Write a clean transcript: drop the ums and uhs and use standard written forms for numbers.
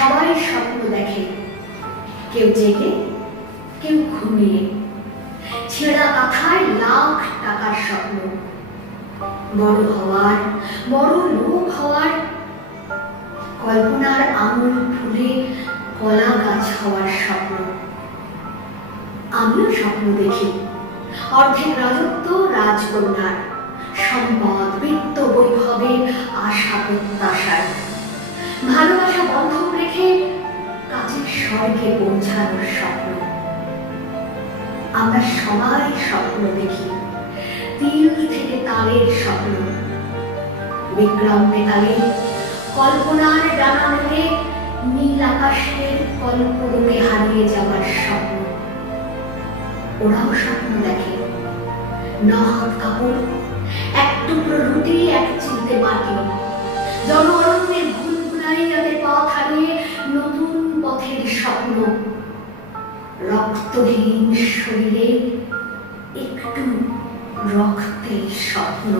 সবাই স্বপ্ন দেখে, কেউ জেগে, কেউ ঘুমিয়ে। ছেঁড়া কাঁথায় লাখ টাকার স্বপ্ন, বড় হওয়ার, বড় লোক হওয়ার, কল্পনার আঙুল ফুলে কলা গাছ হওয়ার স্বপ্ন। আমিও স্বপ্ন দেখি অর্ধেক রাজত্ব রাজকন্যার, সম্পদ বৃত্ত বৈভবে আশা প্রত্যাশার, ভালোবাসা বন্ধন রেখে কাজের স্বর্গে পৌঁছানোর স্বপ্ন। আমরা সবাই স্বপ্ন দেখি, তিল থেকে তালের স্বপ্ন, বিক্রম বেতালে কল্পনার ডানা মেলে নীল আকাশের কল্পরূপে হারিয়ে যাওয়ার স্বপ্ন। ওরাও স্বপ্ন দেখে, নহাত কাপড়, এক টুকরো রুটি, এক চিলতে মাটি, জন অরণ্যের ভুলভুলাইয়াতে পথ হারিয়ে নতুন পথের স্বপ্ন। রক্তহীন শরীরে একটু রক্তের স্বপ্ন।